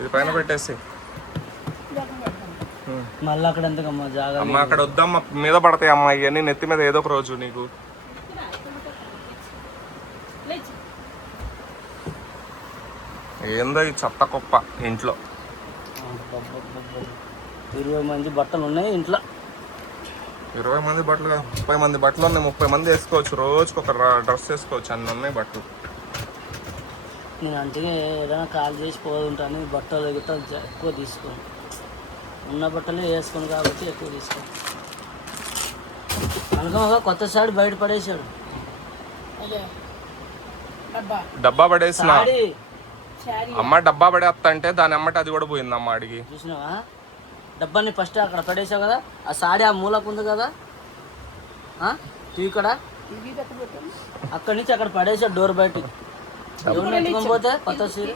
ఇది పైన పెట్టేసి మళ్ళీ అక్కడ ఎందుకమ్మా జాగ్రత్త అమ్మ అక్కడ వద్దమ్మా మీద పడతాయి అమ్మా ఇవన్నీ నెత్తి మీద ఏదో ఒక రోజు నీకు ఏందో ఈ చెత్త కుప్ప ఇంట్లో 20 మంది బట్టలు ఉన్నాయి ఇంట్లో. 20 మంది బట్టలు 30 మంది బట్టలు ఉన్నాయి. 30 మంది వేసుకోవచ్చు. రోజుకి ఒక డ్రెస్ వేసుకోవచ్చు. అన్నీ ఉన్నాయి బట్టలు. నేను అందుకే ఏదైనా కాల్ చేసి పోతుంటాను. బట్టలు గిట్టలు ఎక్కువ తీసుకోను. ఉన్న బట్టలే వేసుకోను కాబట్టి ఎక్కువ తీసుకోను. అనుకోగా కొత్త సాడి బయట పడేసాడు. డబ్బా పడేసిన అమ్మ. డబ్బా పడేస్తా అంటే దాని అమ్మటి అది కూడా పోయింది అమ్మ అడిగి. చూసినావా డబ్బాని ఫస్ట్ అక్కడ పడేసావు కదా. ఆ సాడి ఆ మూలకు ఉంది కదా ఇక్కడ. అక్కడి నుంచి అక్కడ పడేసాడు డోర్ బయటకి. ఎవరిని ఎత్తుకొని పోతే కొత్త సీర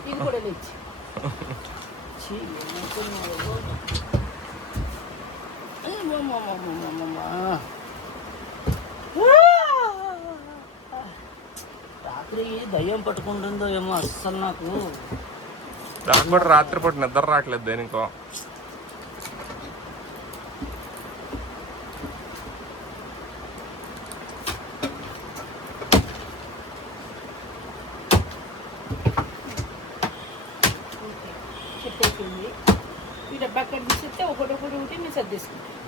రాత్రి దయ్యం పట్టుకుంటుందో ఏమో అస్సలు నాకు కూడా రాత్రిపూట నిద్ర రావట్లేదు దేనికో.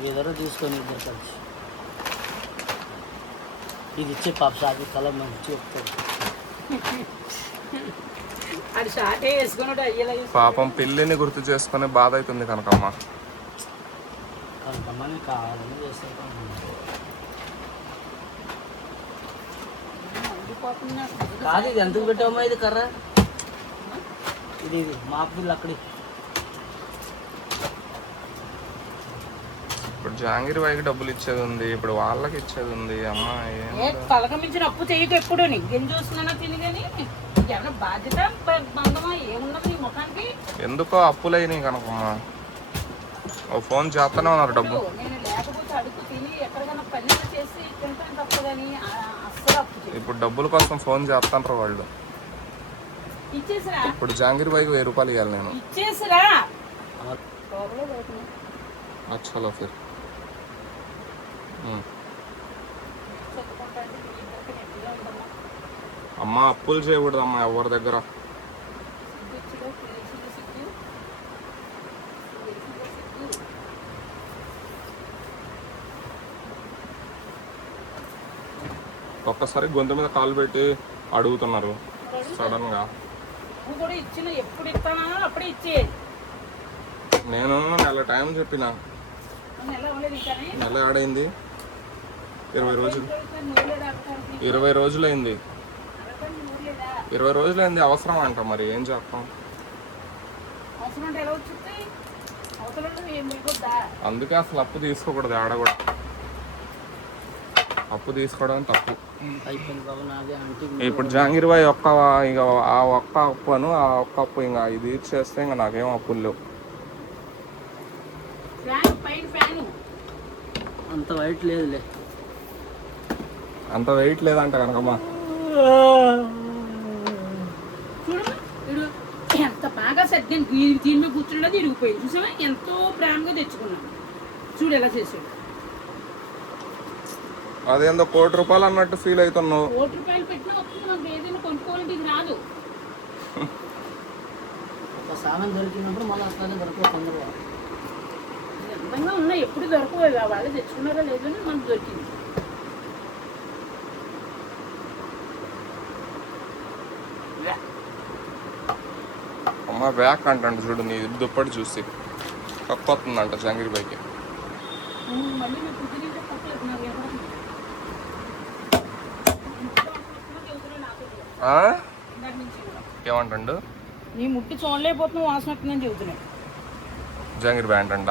ఏదో తీసుకొని ఇద్దరు కలిసి ఇది ఇచ్చే పాప సాగి కల మంచి చెప్తాడు. పాపం పెళ్ళిని గుర్తు చేసుకునే బాధ అవుతుంది కనకమ్మ. కనకమ్మని కావాలని చేస్తాను. కాదు ఇది ఎందుకు పెట్టామా ఇది కర్ర? ఇది మాపు బిల్లు అక్కడి. ఇప్పుడు జాంగీర్ వైకి డబ్బులు ఇచ్చేది ఉంది. ఇప్పుడు వాళ్ళకి ఇచ్చేది ఉంది. అమ్మ తలక మించిన అప్పు చేయకు ఎప్పుడు. నీకు చూస్తున్నానో తిని కానీ ఏమన్నా బాధ్యత బంధమా ఏమున్నది నీ ముఖానికి? ఎందుకో అప్పులైనాయి కనకమ్మ. ఓ ఫోన్ చేస్తానే ఉన్నారు డబ్బు. నేను లేకపోతే అడుగు తిని ఎక్కడికైనా పని చేసి తింటాను తప్ప కానీ అస్సలు అప్పు. ఇప్పుడు డబ్బుల కోసం ఫోన్ చేస్తాంటారు వాళ్ళు. ఇచ్చేసిరా. ఇప్పుడు జాంగీర్ వైకి 1000 రూపాయలు ఇవ్వాలి నేను. ఇచ్చేసిరా. చలో ఫిర్ అమ్మ అప్పులు చేయకూడదు అమ్మ ఎవరి దగ్గర. ఒక్కసారి గొంతు మీద కాలు పెట్టి అడుగుతున్నారు సడన్ గా. నేను నెల టైం చెప్పిన. నెల ఆడైంది 20 రోజులు. 20 రోజులు అయింది. 20 రోజులు అయింది. అవసరం అంట మరి ఏం చేస్తాం. అందుకే అసలు అప్పు తీసుకోకూడదు. ఆడ కూడా అప్పు తీసుకోవడం తప్పు. ఇప్పుడు జాంగీర్ భాయ్ ఒక్క ఇక ఆ ఒక్క అప్పును ఆ ఒక్క అప్పు ఇంకా ఇది చేస్తే ఇంకా నాకేం అప్పులు లేవు. అంత వైట్ లేదులే. అంత వెయిట్ లేదంట కనకమ్మా. ఎంత బాగా సర్దాను. దీని మీద కూర్చున్నది ఇరిగిపోయింది. చూసావా ఎంతో ప్రేమగా తెచ్చుకున్నాను. చూడు ఎలా చేసాడు. అదేందో 1 కోటి రూపాయలు అన్నట్టు ఫీల్ అవుతున్నావు. 1 కోటి రూపాయలు పెట్టినా వస్తుంది. మనకు ఏదైనా కొనుక్కోవాలంటే ఇది రాదు. ఒక సామాన్ దొరికినప్పుడు మళ్ళీ అసలు దొరకవు. తొందరగా ఎంతంగా ఉన్నాయి. ఎప్పుడు దొరకవు. వాళ్ళు తెచ్చుకున్నారా లేదో మనకు దొరికింది. అమ్మ బ్యాక్ అంటాడు చూడు. నీ దుప్పటి చూసి కక్కొస్తుందంట జాంగీర్ భాయ్కి. ఏమంటాడు? నీ ముట్టి చూడలేకపోతున్నావు. వాసన వస్తుందని చెబుతున్నాడు జాంగీర్ భాయ్ అంట.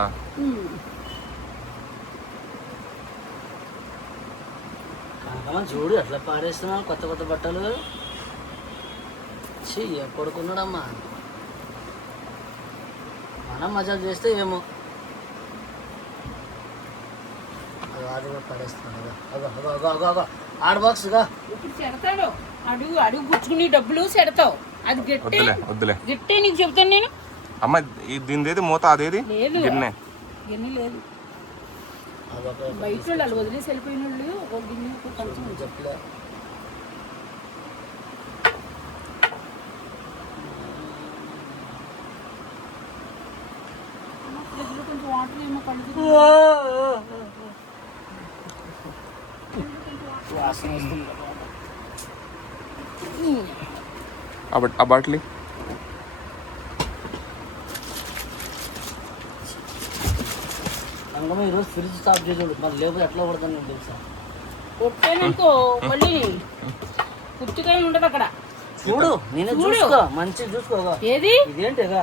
చూడు ఎట్లా పారేస్తున్నావు కొత్త కొత్త బట్టలు. కొడుకున్నాడమ్మా. మనం మజా చేస్తే ఏమో పడేస్తున్నాడు. ఆడ బాక్స్గా ఇప్పుడు చెడతాడు. అడుగు గుచ్చుకుని డబ్బులు చెడతావు. అది గట్టే నీకు చెప్తాను నేను. అమ్మ దీనిది ఏది మూత, అదేది లేదు గిన్నె? గిన్నె లేదు. అదొక బయట వాళ్ళు వాళ్ళు వదిలేసి వెళ్ళిపోయిన వాళ్ళు ఒక గిన్నె ఒక కంచం ఉంచారు. చెప్పలే. ఫ్రిడ్జ్లో కొంచెం వాటర్ ఏమో కలుగుతుంది. వాసన వస్తుంది. ఆ బాటిల్ అంగమ్మ ఈరోజు ఫ్రిడ్జ్ స్టాప్ చేసాడు, మరి లేకపోతే ఎట్లా పడతాను నేను తెలుసా. కొట్టాననుకో మళ్ళీ పుచ్చికాయ ఉండదు అక్కడ. చూడు నేనే చూసుకో, మంచిగా చూసుకోగా. ఏది ఇదేంటిగా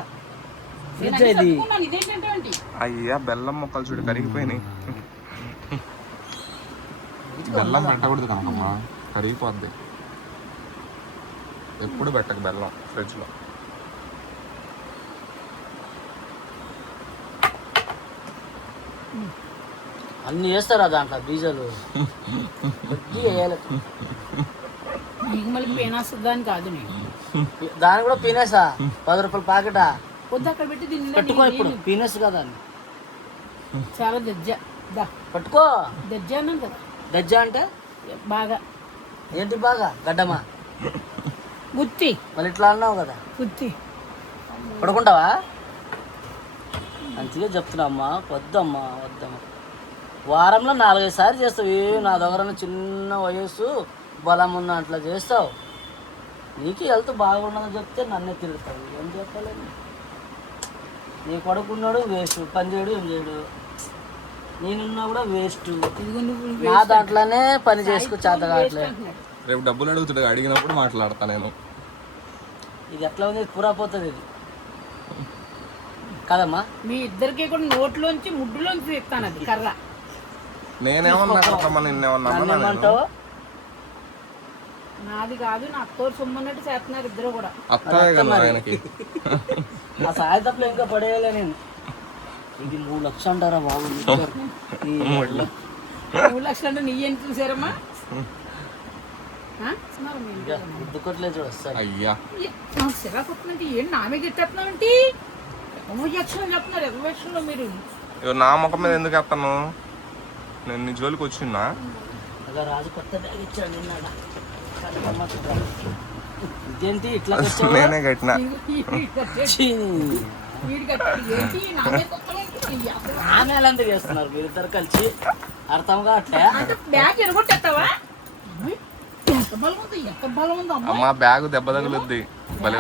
నేను ఫ్రిడ్జ్ అన్ని ఇది. చదువుకున్నాను, ఇదేంటంటే అయ్యా బెల్లం ముక్కలు చూడు కరిగిపోయినాయి. బెల్లం పెట్టకూడదు కనకమ్మా, కరిగిపోద్ది. ఎప్పుడు పెట్టక బెల్లం ఫ్రిడ్జ్లో. అన్ని వేస్తారా దాంట్లో బీజాలు కొద్దిగా వేయాలి. నీకు మళ్ళీ పేనాస్తుందని కాదు నేను దాని కూడా పీనేసా 10 రూపాయల ప్యాకెటా వద్దు అక్కడ పెట్టి దీన్ని పెట్టుకో. ఇప్పుడు పీనేస్ కదా అని చాలా దజ్జ దా పట్టుకో. దజ్జ అన్నాను కదా దజ్జ అంటే బాగా ఏంటి బాగా గడ్డమా గుత్తి మళ్ళీ ఇట్లా అన్నావు కదా, గుత్తి పడుకుంటావా? మంచిగా చెప్తున్నా వద్దమ్మా వద్దమ్మా. వారంలో 4-5 సార్లు చేస్తావు. నా దగ్గర చిన్న వయస్సు బలం ఉన్న అట్లా చేస్తావు. నీకు హెల్త్ బాగున్నదని చెప్తే నన్నే తిరుగుతావు. ఏం చెప్పాలి? నీ కొడుకున్నాడు వేస్ట్, పని చేయడు ఏం చేయడు. నేనున్నా కూడా వేస్ట్. ఇదిగో నువ్వు నా దాంట్లోనే పని చేసుకో చేత కావట్లే. రేపు డబ్బులు అడుగుతాడు, అడిగినప్పుడు మాట్లాడతా నేను. ఇది ఎట్లా ఉంది పురాపోతుంది ఇది కదమ్మా. మీ ఇద్దరికి కూడా నోట్లోంచి ముడ్డులోంచి తీస్తాను అది కర్ర. నేనేమన్నా కడతామా, నిన్నేమన్నా నన్ను అన్నానా నేను? ఏమంటావు? నాది కాదు నా అత్తోరు సొమ్మన్నట్టు చేస్తున్నారు ఇద్దరు కూడా. అత్తయ్య కదా ఆయనకి. ఆ సాయి తప్పులు ఇంకా పడేయాలి నేను. ఇది 3 లక్షలు అంటారా బాబు? ఈ 3 లక్షలు అంటే నీ ఎంత చూసారమ్మా? గుద్దుకోట్లేదు చూడు వస్తాయి. అయ్యా నాకు సిరా కొట్టినంటే ఏంటి నామే గిట్టేస్తున్నానంటే 20 లక్షలు చెప్తున్నారు. 20 లక్షల్లో మీరు నా ముఖం మీద ఎందుకు వేస్తాను? నేను నీ జోలికి వచ్చిందా? అలా రాజు కొత్త బ్యాగ్ ఇచ్చాడు నిన్నాడ. ఇదేంటి ఇట్లా తెచ్చావు? నేనే కట్టినా. ఛీ. వీడు కట్టాడు ఏంటి నామే కొట్టలేంటి? ఆమె ఎందుకు చేస్తున్నారు మీరిద్దరు కలిసి? అర్థం కావట్లే. అంటే బ్యాగ్ ఎరగొట్టేస్తావా? ఎంత బలం ఉంది, ఎంత బలం ఉంది అమ్మ. అమ్మ బ్యాగ్ దెబ్బ తగులుద్ది. భలే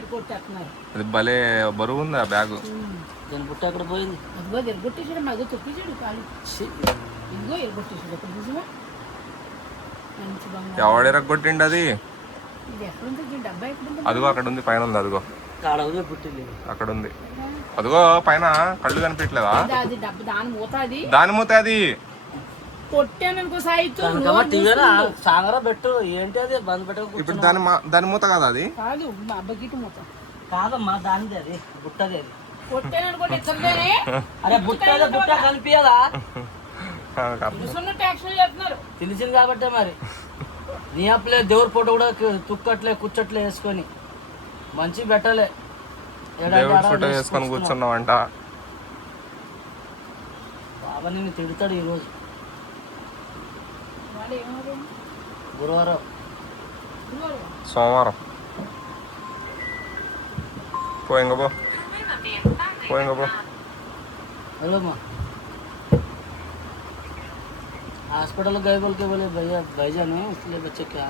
ఎరగొట్టేస్తున్నారు. అది భలే బరువు ఉంది ఆ బ్యాగు. దాని బుట్ట ఎక్కడ పోయింది? అదిగో ఎరగొట్టేసాడు, మగ తొక్కేసాడు కాలు. ఛీ. ఇదిగో ఎరగొట్టేసాడు. ఎక్కడ చూసావా? మంచి బంగారం. ఎవడెరగొట్టిండు అది? ఇది ఎక్కడుంది? దీని డబ్బా ఎక్కడుంది? అదిగో అక్కడ ఉంది, పైన ఉంది. అదిగో కాడవులే పుట్టింది. అక్కడ ఉంది. అదిగో పైన కళ్ళు కనిపించలేదా? అది డబ్బు దాని మూత. అది దాని మూత అది. కొట్టాను అనుకో సాయితు. కనుకమ్మ టీవీనా సాగరా పెట్టు. ఏంటి అది బంద్ పెట్టక ఇప్పుడు దాని మూత కదా అది? కాదు మా బకెట్ మూత. కాదమ్మా దానిది అది బుట్టది అది. కొట్టాను అనుకోండి ఇద్దరుగానే. అరే బుట్ట కనిపించదా? తెలుసున్నట్టు యాక్షన్ చేస్తున్నారు. తెలిసింది కాబట్టే మరి. నీ అప్పులే దేవుడి ఫోటో కూడా తుక్కట్లే కూర్చోట్లే వేసుకొని మంచి పెట్టలే. దేవుడి ఫోటో వేసుకొని కూర్చున్నావంట. బాబా నిన్ను తిడతాడు ఈరోజు వాడు ఏమన్నారు? గురువారం సోమవారం పోయింగ పో. हेलो माँ हॉस्पिटल गए बोल के बोले भैया भाईजान है इसलिए बच्चे क्या